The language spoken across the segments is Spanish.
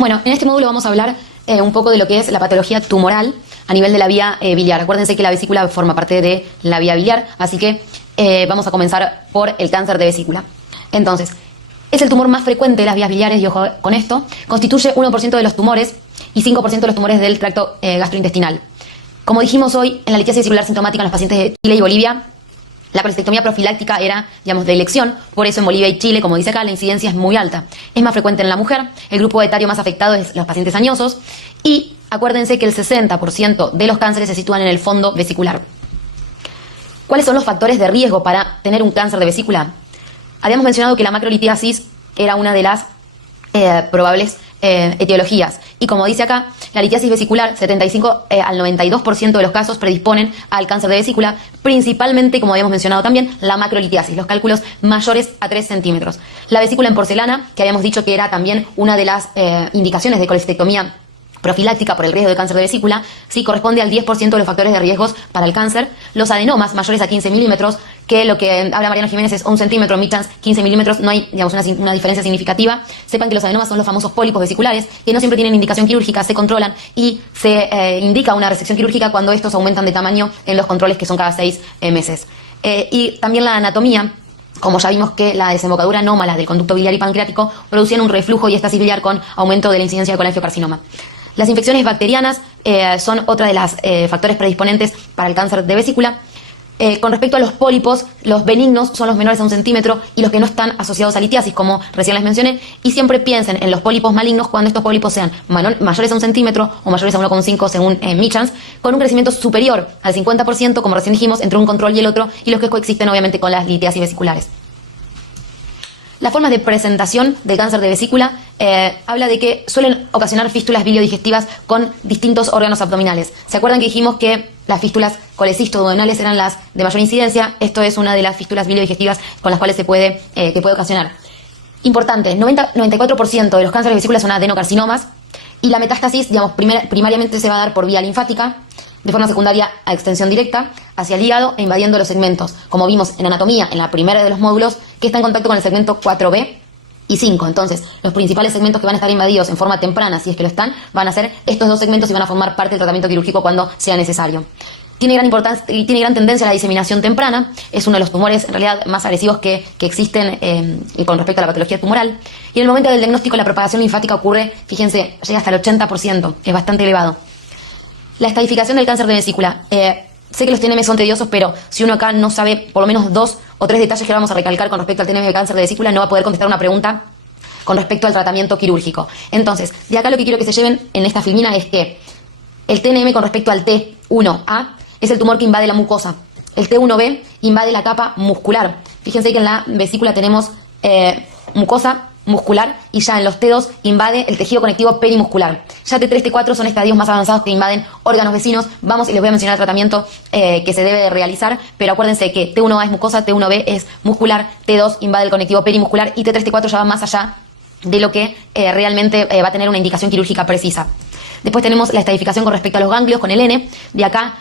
Bueno, en este módulo vamos a hablar un poco de lo que es la patología tumoral a nivel de la vía biliar. Acuérdense que la vesícula forma parte de la vía biliar, así que vamos a comenzar por el cáncer de vesícula. Entonces, es el tumor más frecuente de las vías biliares, y ojo con esto, constituye 1% de los tumores y 5% de los tumores del tracto gastrointestinal. Como dijimos hoy, en la litiasis vesicular sintomática en los pacientes de Chile y Bolivia, la colestectomía profiláctica era, digamos, de elección. Por eso en Bolivia y Chile, como dice acá, la incidencia es muy alta. Es más frecuente en la mujer. El grupo etario más afectado es los pacientes añosos. Y acuérdense que el 60% de los cánceres se sitúan en el fondo vesicular. ¿Cuáles son los factores de riesgo para tener un cáncer de vesícula? Habíamos mencionado que la macrolitiasis era una de las probables etiologías. Y como dice acá, la litiasis vesicular, 75 al 92% de los casos predisponen al cáncer de vesícula, principalmente, como habíamos mencionado también, la macrolitiasis, los cálculos mayores a 3 centímetros. La vesícula en porcelana, que habíamos dicho que era también una de las indicaciones de colestectomía profiláctica por el riesgo de cáncer de vesícula, sí corresponde al 10% de los factores de riesgos para el cáncer. Los adenomas mayores a 15 milímetros, que lo que habla Mariano Jiménez es 1 centímetro, Michans 15 milímetros, no hay, digamos, una diferencia significativa. Sepan que los adenomas son los famosos pólipos vesiculares, que no siempre tienen indicación quirúrgica, se controlan y se indica una resección quirúrgica cuando estos aumentan de tamaño en los controles que son cada 6 meses. Y también la anatomía. Como ya vimos que la desembocadura anómala del conducto biliar y pancreático producían un reflujo y estasis biliar con aumento de la incidencia de colangiocarcinoma. Las infecciones bacterianas son otra de las factores predisponentes para el cáncer de vesícula. Con respecto a los pólipos, los benignos son los menores a 1 centímetro y los que no están asociados a litiasis, como recién les mencioné, y siempre piensen en los pólipos malignos cuando estos pólipos sean mayores a 1 centímetro o mayores a 1,5 según Michans, con un crecimiento superior al 50%, como recién dijimos, entre un control y el otro, y los que coexisten obviamente con las litiasis vesiculares. Las formas de presentación del cáncer de vesícula habla de que suelen ocasionar fístulas biliodigestivas con distintos órganos abdominales. ¿Se acuerdan que dijimos que las fístulas colecisto-duodenales eran las de mayor incidencia? Esto es una de las fístulas biliodigestivas con las cuales que puede ocasionar. Importante, 94% de los cánceres de vesícula son adenocarcinomas y la metástasis, digamos, primariamente se va a dar por vía linfática, de forma secundaria a extensión directa hacia el hígado e invadiendo los segmentos, como vimos en anatomía, en la primera de los módulos, que está en contacto con el segmento 4B y 5. Entonces, los principales segmentos que van a estar invadidos en forma temprana, si es que lo están, van a ser estos dos segmentos y van a formar parte del tratamiento quirúrgico cuando sea necesario. Tiene gran importancia y tiene gran tendencia a la diseminación temprana. Es uno de los tumores en realidad más agresivos que existen con respecto a la patología tumoral. Y en el momento del diagnóstico la propagación linfática ocurre, fíjense, llega hasta el 80%, es bastante elevado. La estadificación del cáncer de vesícula. Sé que los TNM son tediosos, pero si uno acá no sabe por lo menos 2 o 3 detalles que vamos a recalcar con respecto al TNM de cáncer de vesícula, no va a poder contestar una pregunta con respecto al tratamiento quirúrgico. Entonces, de acá lo que quiero que se lleven en esta filmina es que el TNM con respecto al T1A es el tumor que invade la mucosa. El T1B invade la capa muscular. Fíjense que en la vesícula tenemos mucosa muscular y ya en los T2 invade el tejido conectivo perimuscular. Ya T3, T4 son estadios más avanzados que invaden órganos vecinos. Vamos y les voy a mencionar el tratamiento que se debe de realizar, pero acuérdense que T1A es mucosa, T1B es muscular, T2 invade el conectivo perimuscular y T3, T4 ya va más allá de lo que realmente va a tener una indicación quirúrgica precisa. Después tenemos la estadificación con respecto a los ganglios con el N. De acá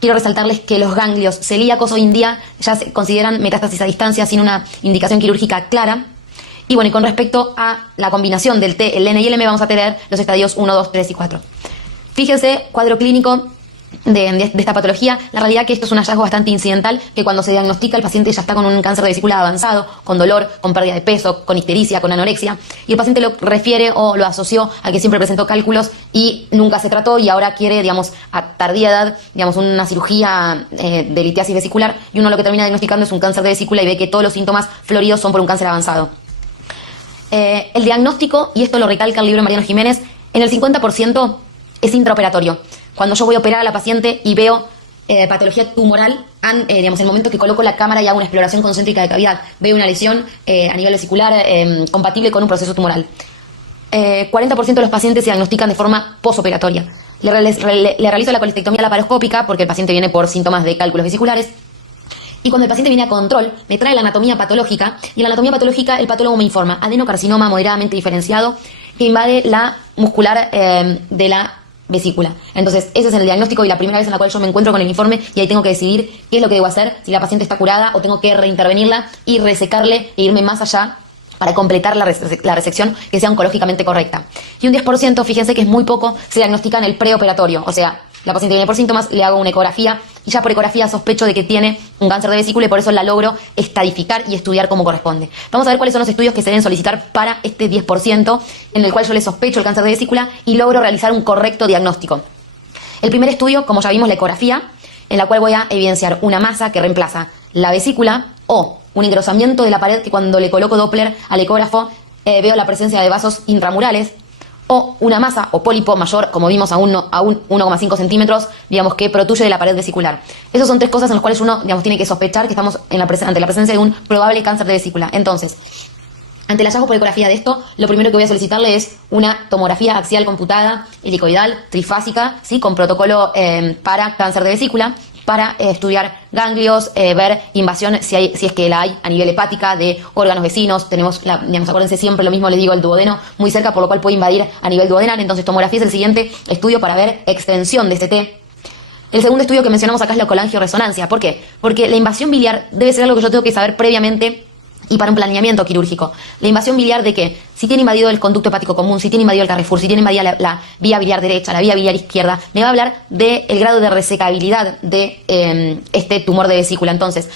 quiero resaltarles que los ganglios celíacos hoy en día ya se consideran metástasis a distancia sin una indicación quirúrgica clara. Y bueno, y con respecto a la combinación del T, el N y el M, vamos a tener los estadios 1, 2, 3 y 4. Fíjense, cuadro clínico de esta patología. La realidad que esto es un hallazgo bastante incidental, que cuando se diagnostica el paciente ya está con un cáncer de vesícula avanzado, con dolor, con pérdida de peso, con ictericia, con anorexia, y el paciente lo refiere o lo asoció a que siempre presentó cálculos y nunca se trató y ahora quiere, digamos, a tardía edad, digamos, una cirugía de litiasis vesicular, y uno lo que termina diagnosticando es un cáncer de vesícula y ve que todos los síntomas floridos son por un cáncer avanzado. El diagnóstico, y esto lo recalca el libro de Mariano Jiménez, en el 50% es intraoperatorio. Cuando yo voy a operar a la paciente y veo patología tumoral, digamos, en el momento que coloco la cámara y hago una exploración concéntrica de cavidad, veo una lesión a nivel vesicular compatible con un proceso tumoral. 40% de los pacientes se diagnostican de forma posoperatoria. Le realizo la colestectomía laparoscópica porque el paciente viene por síntomas de cálculos vesiculares. Y cuando el paciente viene a control, me trae la anatomía patológica, y en la anatomía patológica el patólogo me informa adenocarcinoma moderadamente diferenciado que invade la muscular de la vesícula. Entonces, ese es el diagnóstico y la primera vez en la cual yo me encuentro con el informe y ahí tengo que decidir qué es lo que debo hacer, si la paciente está curada o tengo que reintervenirla y resecarle e irme más allá para completar la resección que sea oncológicamente correcta. Y un 10%, fíjense que es muy poco, se diagnostica en el preoperatorio. O sea, la paciente viene por síntomas, le hago una ecografía y ya por ecografía sospecho de que tiene un cáncer de vesícula y por eso la logro estadificar y estudiar como corresponde. Vamos a ver cuáles son los estudios que se deben solicitar para este 10% en el cual yo le sospecho el cáncer de vesícula y logro realizar un correcto diagnóstico. El primer estudio, como ya vimos, la ecografía, en la cual voy a evidenciar una masa que reemplaza la vesícula o un engrosamiento de la pared que cuando le coloco Doppler al ecógrafo veo la presencia de vasos intramurales, o una masa o pólipo mayor, como vimos, a 1,5 centímetros, digamos, que protruye de la pared vesicular. Esas son tres cosas en las cuales uno, digamos, tiene que sospechar que estamos ante la presencia de un probable cáncer de vesícula. Entonces, ante el hallazgo por ecografía de esto, lo primero que voy a solicitarle es una tomografía axial computada, helicoidal, trifásica, ¿sí? Con protocolo para cáncer de vesícula, para estudiar ganglios, ver invasión, si es que la hay a nivel hepática de órganos vecinos. Tenemos, digamos, acuérdense siempre lo mismo, les digo, el duodeno muy cerca, por lo cual puede invadir a nivel duodenal. Entonces, tomografía es el siguiente estudio para ver extensión de este T. El segundo estudio que mencionamos acá es la colangioresonancia. ¿Por qué? Porque la invasión biliar debe ser algo que yo tengo que saber previamente y para un planeamiento quirúrgico. La invasión biliar de que si tiene invadido el conducto hepático común, si tiene invadido el Carrefour, si tiene invadida la vía biliar derecha, la vía biliar izquierda, me va a hablar del grado de resecabilidad de este tumor de vesícula. Entonces,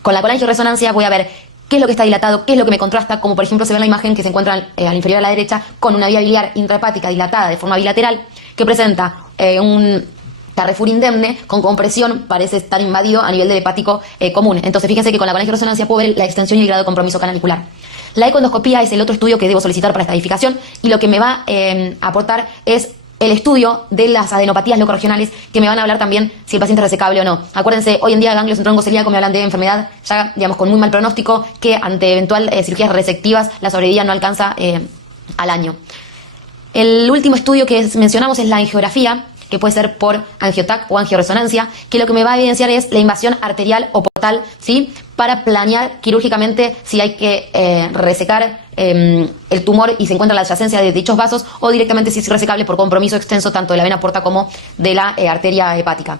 con la colangioresonancia voy a ver qué es lo que está dilatado, qué es lo que me contrasta, como por ejemplo se ve en la imagen que se encuentra al inferior a la derecha, con una vía biliar intrahepática dilatada de forma bilateral, que presenta un Carrefour indemne, con compresión, parece estar invadido a nivel del hepático común. Entonces, fíjense que con la colangioresonancia puedo ver la extensión y el grado de compromiso canalicular. La ecoendoscopía es el otro estudio que debo solicitar para estadificación y lo que me va a aportar es el estudio de las adenopatías locorregionales, que me van a hablar también si el paciente es resecable o no. Acuérdense, hoy en día ganglios en tronco celíaco me hablan de enfermedad ya, digamos, con muy mal pronóstico, que ante eventual cirugías resectivas la sobrevida no alcanza al año. El último estudio que mencionamos es la angiografía, que puede ser por angiotac o angioresonancia, que lo que me va a evidenciar es la invasión arterial o portal, ¿sí? Para planear quirúrgicamente si hay que resecar el tumor y se encuentra en la adyacencia de dichos vasos, o directamente si es resecable por compromiso extenso tanto de la vena porta como de la arteria hepática.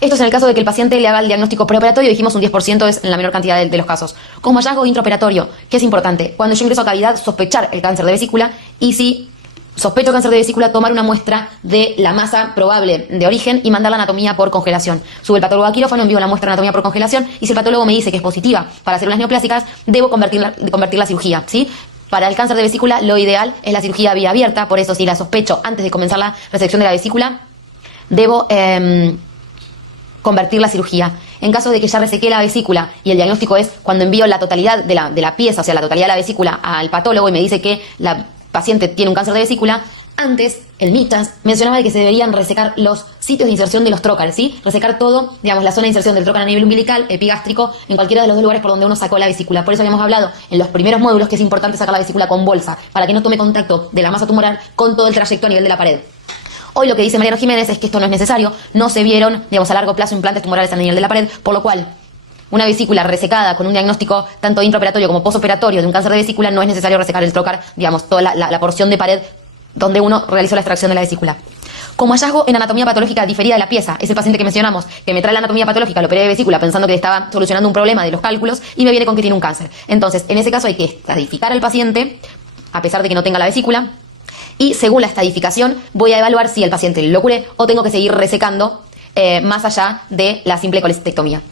Esto es en el caso de que el paciente le haga el diagnóstico preoperatorio, dijimos un 10% es en la menor cantidad de los casos. Como hallazgo intraoperatorio, que es importante, cuando yo ingreso a cavidad, sospechar el cáncer de vesícula, y si sospecho cáncer de vesícula, tomar una muestra de la masa probable de origen y mandar la anatomía por congelación. Sube el patólogo a quirófano, envío la muestra de anatomía por congelación, y si el patólogo me dice que es positiva para células neoplásicas, debo convertir la cirugía, ¿sí? Para el cáncer de vesícula, lo ideal es la cirugía vía abierta, por eso si la sospecho antes de comenzar la resección de la vesícula, debo convertir la cirugía. En caso de que ya resequé la vesícula y el diagnóstico es cuando envío la totalidad de la pieza, o sea, la totalidad de la vesícula al patólogo y me dice que la paciente tiene un cáncer de vesícula, antes, el MITAS mencionaba de que se deberían resecar los sitios de inserción de los trócares, ¿sí? Resecar todo, digamos, la zona de inserción del trócar a nivel umbilical, epigástrico, en cualquiera de los dos lugares por donde uno sacó la vesícula. Por eso habíamos hablado en los primeros módulos que es importante sacar la vesícula con bolsa, para que no tome contacto de la masa tumoral con todo el trayecto a nivel de la pared. Hoy lo que dice Mariano Jiménez es que esto no es necesario, no se vieron, digamos, a largo plazo implantes tumorales a nivel de la pared, por lo cual una vesícula resecada con un diagnóstico tanto intraoperatorio como posoperatorio de un cáncer de vesícula no es necesario resecar el trócar, digamos, toda la porción de pared donde uno realizó la extracción de la vesícula. Como hallazgo en anatomía patológica diferida de la pieza, es el paciente que mencionamos, que me trae la anatomía patológica, lo operé de vesícula pensando que le estaba solucionando un problema de los cálculos y me viene con que tiene un cáncer. Entonces, en ese caso hay que estadificar al paciente, a pesar de que no tenga la vesícula, y según la estadificación voy a evaluar si el paciente lo curé o tengo que seguir resecando más allá de la simple colestectomía.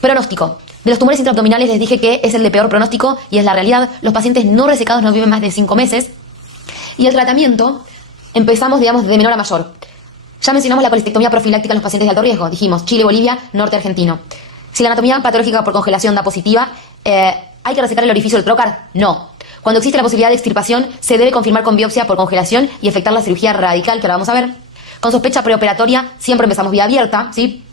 Pronóstico. De los tumores intraabdominales les dije que es el de peor pronóstico y es la realidad. Los pacientes no resecados no viven más de 5 meses. Y el tratamiento empezamos, digamos, de menor a mayor. Ya mencionamos la colestectomía profiláctica en los pacientes de alto riesgo. Dijimos Chile, Bolivia, norte argentino. Si la anatomía patológica por congelación da positiva, ¿hay que resecar el orificio del trócar? No. Cuando existe la posibilidad de extirpación, se debe confirmar con biopsia por congelación y efectuar la cirugía radical, que ahora vamos a ver. Con sospecha preoperatoria, siempre empezamos vía abierta, ¿sí?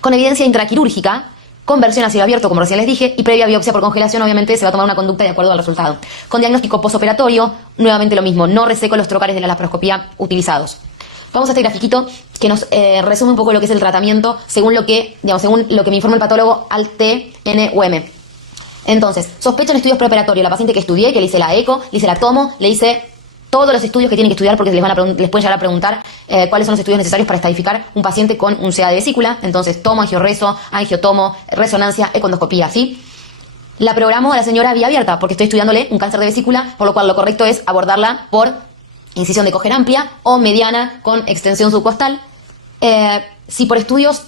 Con evidencia intraquirúrgica, conversión a cielo abierto, como recién les dije, y previa biopsia por congelación, obviamente se va a tomar una conducta de acuerdo al resultado. Con diagnóstico posoperatorio, nuevamente lo mismo, no reseco los trócares de la laparoscopía utilizados. Vamos a este grafiquito que nos resume un poco lo que es el tratamiento según lo que, digamos, según lo que me informa el patólogo al TNUM. Entonces, sospecho en estudios preoperatorios, la paciente que estudié, que le hice la eco, le hice la tomo, le hice todos los estudios que tienen que estudiar porque les pueden llegar a preguntar cuáles son los estudios necesarios para estadificar un paciente con un CA de vesícula. Entonces, tomo, angioreso, angiotomo, resonancia, ecoendoscopía, ¿sí? la programo a la señora vía abierta, porque estoy estudiándole un cáncer de vesícula, por lo cual lo correcto es abordarla por incisión de coger amplia o mediana con extensión subcostal. Si por estudios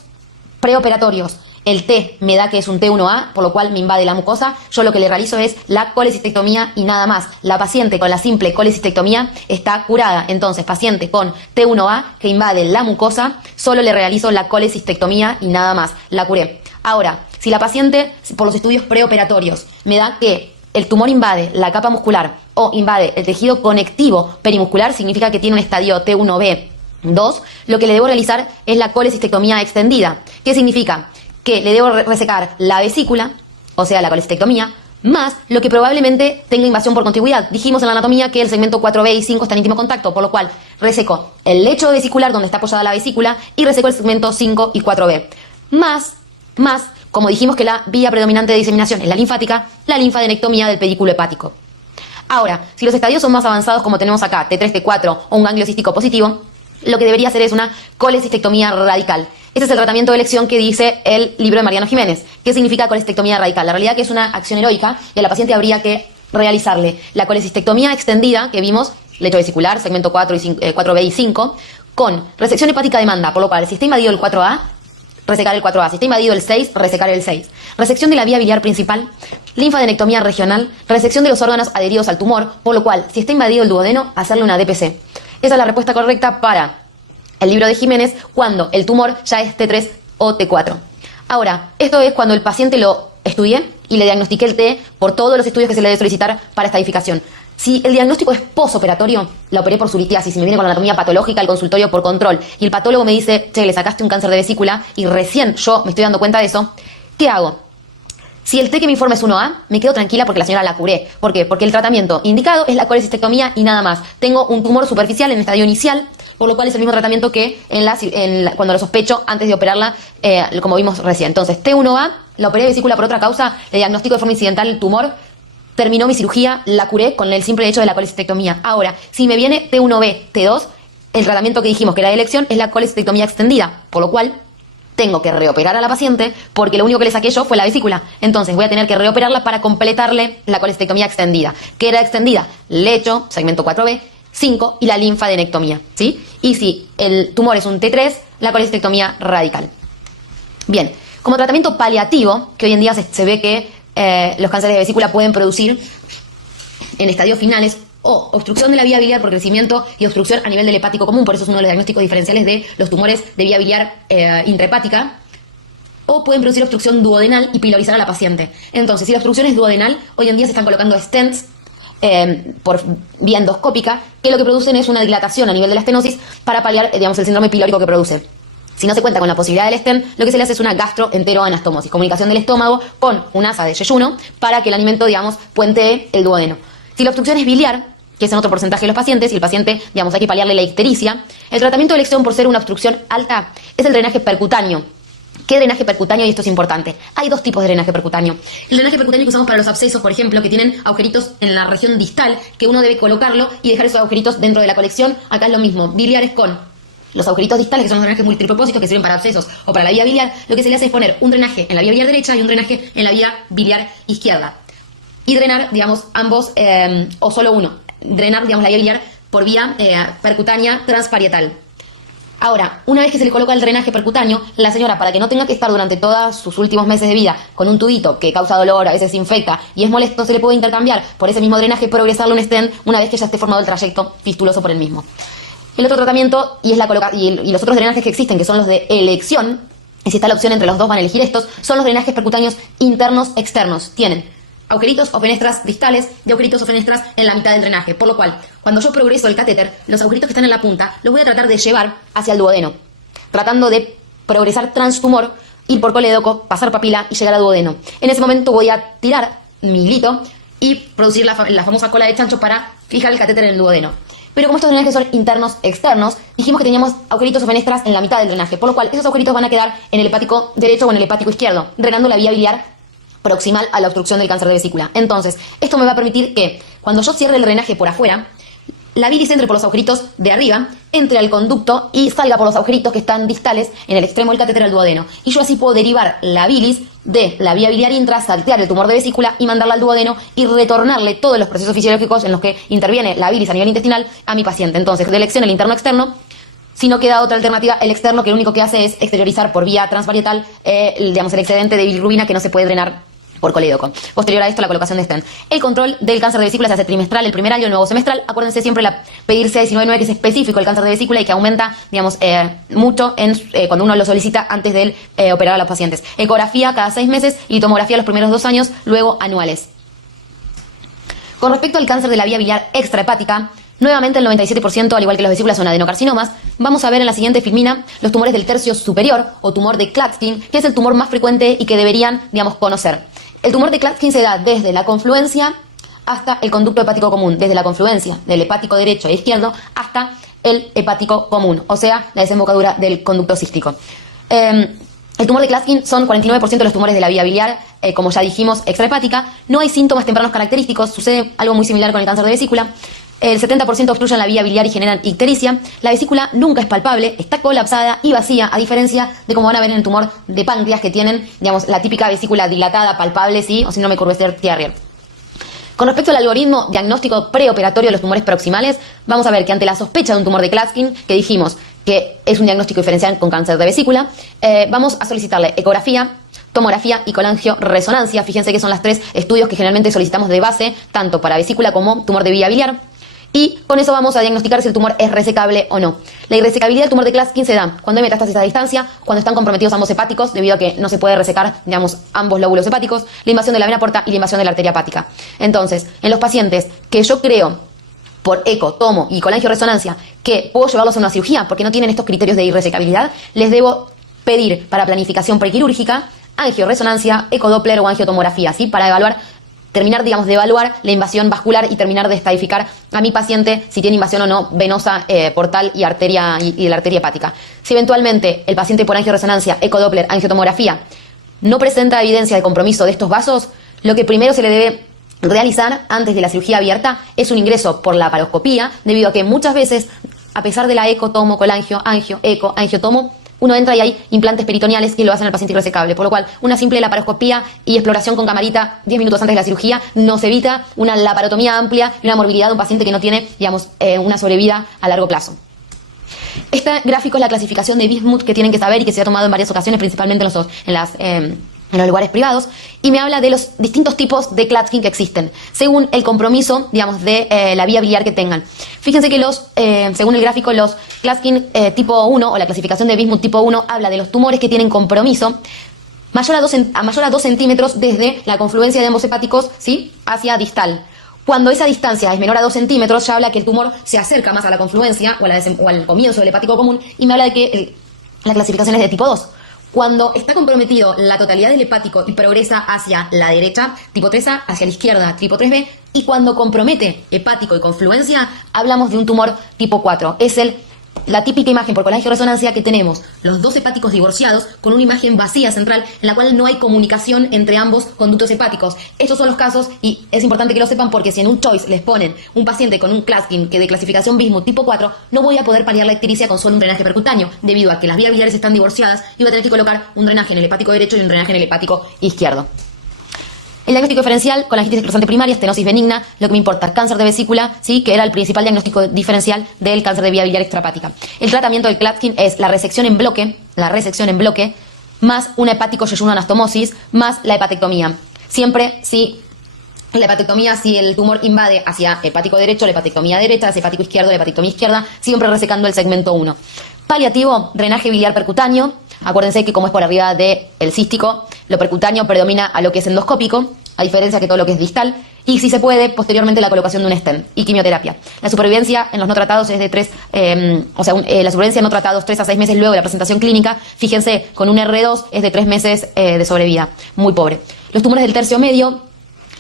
preoperatorios el T me da que es un T1A, por lo cual me invade la mucosa, yo lo que le realizo es la colecistectomía y nada más. La paciente con la simple colecistectomía está curada. Entonces, paciente con T1A que invade la mucosa, solo le realizo la colecistectomía y nada más. La curé. Ahora, si la paciente, por los estudios preoperatorios, me da que el tumor invade la capa muscular o invade el tejido conectivo perimuscular, significa que tiene un estadio T1B2, lo que le debo realizar es la colecistectomía extendida. ¿Qué significa? Que le debo resecar la vesícula, o sea, la colecistectomía, más lo que probablemente tenga invasión por contigüidad. Dijimos en la anatomía que el segmento 4B y 5 están en íntimo contacto, por lo cual reseco el lecho vesicular donde está apoyada la vesícula y reseco el segmento 5 y 4B. Más, como dijimos que la vía predominante de diseminación es la linfática, la linfadenectomía del pedículo hepático. Ahora, si los estadios son más avanzados como tenemos acá, T3, T4 o un ganglio cístico positivo, lo que debería hacer es una colecistectomía radical. Ese es el tratamiento de elección que dice el libro de Mariano Jiménez. ¿Qué significa colecistectomía radical? La realidad que es una acción heroica y a la paciente habría que realizarle la colecistectomía extendida que vimos, lecho vesicular, segmento 4B y 5, con resección hepática de manda, por lo cual si está invadido el 4A, resecar el 4A. Si está invadido el 6, resecar el 6. Resección de la vía biliar principal, linfadenectomía regional, resección de los órganos adheridos al tumor, por lo cual si está invadido el duodeno, hacerle una DPC. Esa es la respuesta correcta para el libro de Jiménez cuando el tumor ya es T3 o T4. Ahora, esto es cuando el paciente lo estudié y le diagnostiqué el T por todos los estudios que se le debe solicitar para estadificación. Si el diagnóstico es posoperatorio, la operé por su litiasis y me viene con la anatomía patológica al consultorio por control y el patólogo me dice, che, le sacaste un cáncer de vesícula y recién yo me estoy dando cuenta de eso, ¿qué hago? Si el T que me informa es 1A, me quedo tranquila porque la señora la curé. ¿Por qué? Porque el tratamiento indicado es la colecistectomía y nada más. Tengo un tumor superficial en estadio inicial, por lo cual es el mismo tratamiento que cuando lo sospecho antes de operarla, como vimos recién. Entonces, T1A, la operé de vesícula por otra causa, le diagnostico de forma incidental el tumor, terminó mi cirugía, la curé con el simple hecho de la colecistectomía. Ahora, si me viene T1B, T2, el tratamiento que dijimos que era de elección es la colecistectomía extendida, por lo cual tengo que reoperar a la paciente porque lo único que le saqué yo fue la vesícula. Entonces voy a tener que reoperarla para completarle la colecistectomía extendida. ¿Qué era extendida? Lecho, segmento 4B, 5 y la linfadenectomía, ¿sí? Y si el tumor es un T3, la colecistectomía radical. Bien, como tratamiento paliativo, que hoy en día se ve que los cánceres de vesícula pueden producir en estadios finales o obstrucción de la vía biliar por crecimiento y obstrucción a nivel del hepático común, por eso es uno de los diagnósticos diferenciales de los tumores de vía biliar intrahepática, o pueden producir obstrucción duodenal y pilarizar a la paciente. Entonces, si la obstrucción es duodenal, hoy en día se están colocando stents por vía endoscópica, que lo que producen es una dilatación a nivel de la estenosis para paliar, el síndrome pilórico que produce. Si no se cuenta con la posibilidad del stent, lo que se le hace es una gastroenteroanastomosis, comunicación del estómago con un asa de yeyuno para que el alimento, puentee el duodeno. Si la obstrucción es biliar, que es en otro porcentaje de los pacientes, y el paciente, hay que paliarle la ictericia, el tratamiento de elección por ser una obstrucción alta es el drenaje percutáneo. ¿Qué drenaje percutáneo? Y esto es importante. Hay dos tipos de drenaje percutáneo. El drenaje percutáneo que usamos para los abscesos, por ejemplo, que tienen agujeritos en la región distal, que uno debe colocarlo y dejar esos agujeritos dentro de la colección. Acá es lo mismo. Biliares con los agujeritos distales, que son los drenajes multipropósitos que sirven para abscesos o para la vía biliar, lo que se le hace es poner un drenaje en la vía biliar derecha y un drenaje en la vía biliar izquierda. Y drenar, ambos, o solo uno. Drenar, la vía biliar por vía percutánea transparietal. Ahora, una vez que se le coloca el drenaje percutáneo, la señora, para que no tenga que estar durante todos sus últimos meses de vida con un tubito que causa dolor, a veces infecta y es molesto, se le puede intercambiar por ese mismo drenaje, progresarle un stent una vez que ya esté formado el trayecto fistuloso por el mismo. El otro tratamiento, y los otros drenajes que existen, que son los de elección, y si está la opción entre los dos van a elegir estos, son los drenajes percutáneos internos externos. Tienen agujeritos o fenestras distales y agujeritos o fenestras en la mitad del drenaje. Por lo cual, cuando yo progreso el catéter, los agujeritos que están en la punta los voy a tratar de llevar hacia el duodeno, tratando de progresar transtumor, ir por colédoco, pasar papila y llegar al duodeno. En ese momento voy a tirar mi hilito y producir la famosa cola de chancho para fijar el catéter en el duodeno. Pero como estos drenajes son internos externos, dijimos que teníamos agujeritos o fenestras en la mitad del drenaje, por lo cual esos agujeritos van a quedar en el hepático derecho o en el hepático izquierdo, drenando la vía biliar proximal a la obstrucción del cáncer de vesícula. Entonces, esto me va a permitir que cuando yo cierre el drenaje por afuera, la bilis entre por los agujeritos de arriba, entre al conducto y salga por los agujeritos que están distales en el extremo del catéter al duodeno. Y yo así puedo derivar la bilis de la vía biliar intra, saltear el tumor de vesícula y mandarla al duodeno y retornarle todos los procesos fisiológicos en los que interviene la bilis a nivel intestinal a mi paciente. Entonces, de elección el interno-externo. Si no queda otra alternativa, el externo, que lo único que hace es exteriorizar por vía transparietal el excedente de bilirrubina que no se puede drenar por colédoco. Posterior a esto, la colocación de stent. El control del cáncer de vesícula se hace trimestral el primer año, el nuevo semestral. Acuérdense siempre pedir C19.9, que es específico el cáncer de vesícula y que aumenta, mucho cuando uno lo solicita antes de operar a los pacientes. Ecografía cada 6 meses y tomografía los primeros 2 años, luego anuales. Con respecto al cáncer de la vía biliar extrahepática, nuevamente el 97%, al igual que las vesículas, son adenocarcinomas. Vamos a ver en la siguiente filmina los tumores del tercio superior o tumor de Klatskin, que es el tumor más frecuente y que deberían, conocer. El tumor de Klatskin se da desde la confluencia hasta el conducto hepático común, desde la confluencia del hepático derecho e izquierdo hasta el hepático común, o sea, la desembocadura del conducto cístico. El tumor de Klatskin son 49% de los tumores de la vía biliar, como ya dijimos, extrahepática. No hay síntomas tempranos característicos, sucede algo muy similar con el cáncer de vesícula. El 70% obstruyen la vía biliar y generan ictericia. La vesícula nunca es palpable, está colapsada y vacía, a diferencia de como van a ver en el tumor de páncreas, que tienen, la típica vesícula dilatada, palpable, ¿sí? O síndrome Courvoisier-Thierry. Con respecto al algoritmo diagnóstico preoperatorio de los tumores proximales, vamos a ver que ante la sospecha de un tumor de Klatskin, que dijimos que es un diagnóstico diferencial con cáncer de vesícula, vamos a solicitarle ecografía, tomografía y colangioresonancia. Fíjense que son las 3 estudios que generalmente solicitamos de base, tanto para vesícula como tumor de vía biliar. Y con eso vamos a diagnosticar si el tumor es resecable o no. La irresecabilidad del tumor de Klatskin se da cuando hay metástasis a distancia, cuando están comprometidos ambos hepáticos, debido a que no se puede resecar, ambos lóbulos hepáticos, la invasión de la vena porta y la invasión de la arteria hepática. Entonces, en los pacientes que yo creo, por eco, tomo y colangioresonancia, que puedo llevarlos a una cirugía porque no tienen estos criterios de irresecabilidad, les debo pedir para planificación prequirúrgica angioresonancia, ecodoppler o angiotomografía, ¿sí? Para terminar, de evaluar la invasión vascular y terminar de estadificar a mi paciente si tiene invasión o no venosa, portal y arteria y de la arteria hepática. Si eventualmente el paciente por angioresonancia, ecodoppler, angiotomografía no presenta evidencia de compromiso de estos vasos, lo que primero se le debe realizar antes de la cirugía abierta es un ingreso por la laparoscopía, debido a que muchas veces, a pesar de la eco, tomo, colangio, angio, eco, angiotomo, uno entra y hay implantes peritoneales que lo hacen al paciente irresecable, por lo cual una simple laparoscopía y exploración con camarita 10 minutos antes de la cirugía nos evita una laparotomía amplia y una morbilidad de un paciente que no tiene, una sobrevida a largo plazo. Este gráfico es la clasificación de Bismuth que tienen que saber y que se ha tomado en varias ocasiones, principalmente en los lugares privados, y me habla de los distintos tipos de Klatskin que existen, según el compromiso, de la vía biliar que tengan. Fíjense que según el gráfico, los Klatskin tipo 1, o la clasificación de Bismuth tipo 1, habla de los tumores que tienen compromiso mayor a 2 centímetros desde la confluencia de ambos hepáticos, ¿sí?, hacia distal. Cuando esa distancia es menor a 2 centímetros, ya habla que el tumor se acerca más a la confluencia o al comienzo del hepático común, y me habla de que la clasificación es de tipo 2. Cuando está comprometido la totalidad del hepático y progresa hacia la derecha, tipo 3A, hacia la izquierda, tipo 3B, y cuando compromete hepático y confluencia, hablamos de un tumor tipo 4. Es la típica imagen por colangioresonancia que tenemos los 2 hepáticos divorciados con una imagen vacía central en la cual no hay comunicación entre ambos conductos hepáticos. Estos son los casos, y es importante que lo sepan, porque si en un choice les ponen un paciente con un Klatskin que de clasificación Bismuth tipo 4, no voy a poder paliar la ictericia con solo un drenaje percutáneo, debido a que las vías biliares están divorciadas y voy a tener que colocar un drenaje en el hepático derecho y un drenaje en el hepático izquierdo. El diagnóstico diferencial, colangitis eclosante primaria, estenosis benigna, lo que me importa, cáncer de vesícula, sí, que era el principal diagnóstico diferencial del cáncer de vía biliar extrahepática. El tratamiento del Klatskin es la resección en bloque, más una hepático yeyuno anastomosis, más la hepatectomía. Siempre, sí, la hepatectomía, si el tumor invade hacia hepático derecho, la hepatectomía derecha, hacia hepático izquierdo, la hepatectomía izquierda, siempre resecando el segmento 1. Paliativo, drenaje biliar percutáneo. Acuérdense que como es por arriba del cístico, lo percutáneo predomina a lo que es endoscópico, a diferencia que todo lo que es distal, y si se puede, posteriormente la colocación de un stent y quimioterapia. La supervivencia en los no tratados es de 3, la supervivencia en no tratados 3 a 6 meses luego de la presentación clínica. Fíjense, con un R2 es de 3 meses de sobrevida, muy pobre. Los tumores del tercio medio,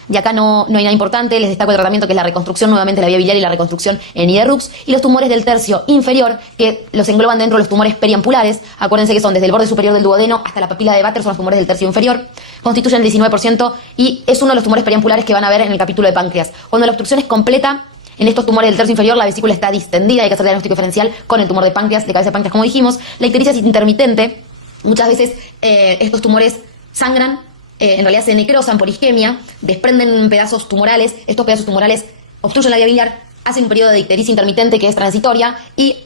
y acá no hay nada importante, les destaco el tratamiento que es la reconstrucción, nuevamente la vía biliar y la reconstrucción en IDERUX, y los tumores del tercio inferior, que los engloban dentro de los tumores periampulares. Acuérdense que son desde el borde superior del duodeno hasta la papila de Vater, son los tumores del tercio inferior, constituyen el 19% y es uno de los tumores periampulares que van a ver en el capítulo de páncreas. Cuando la obstrucción es completa, En estos tumores del tercio inferior la vesícula está distendida, hay que hacer diagnóstico diferencial con el tumor de páncreas, de cabeza de páncreas, como dijimos. La ictericia intermitente, muchas veces estos tumores sangran, en realidad se necrosan por isquemia, desprenden pedazos tumorales, estos pedazos tumorales obstruyen la vía biliar, hacen un periodo de ictericia intermitente que es transitoria y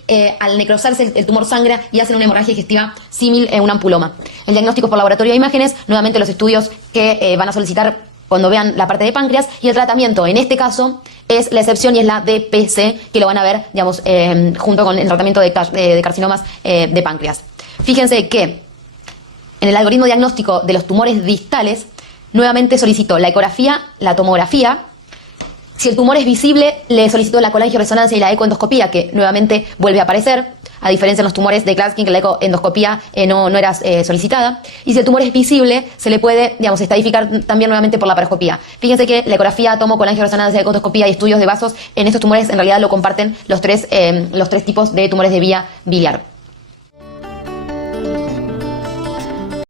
al necrosarse el tumor sangra y hacen una hemorragia digestiva símil a un ampuloma. El diagnóstico por laboratorio de imágenes, nuevamente los estudios que van a solicitar cuando vean la parte de páncreas, y el tratamiento en este caso es la excepción y es la DPC, que lo van a ver, digamos, junto con el tratamiento de carcinomas de páncreas. Fíjense que en el algoritmo diagnóstico de los tumores distales, nuevamente solicito la ecografía, la tomografía. Si el tumor es visible, le solicito la colangioresonancia y la ecoendoscopía, que nuevamente vuelve a aparecer, a diferencia de los tumores de Klatskin, que la ecoendoscopía no era solicitada. Y si el tumor es visible, se le puede, digamos, estadificar también nuevamente por la paroscopía. Fíjense que la ecografía, tomo, colangioresonancia, ecoendoscopía y estudios de vasos en estos tumores en realidad lo comparten los tres tipos de tumores de vía biliar.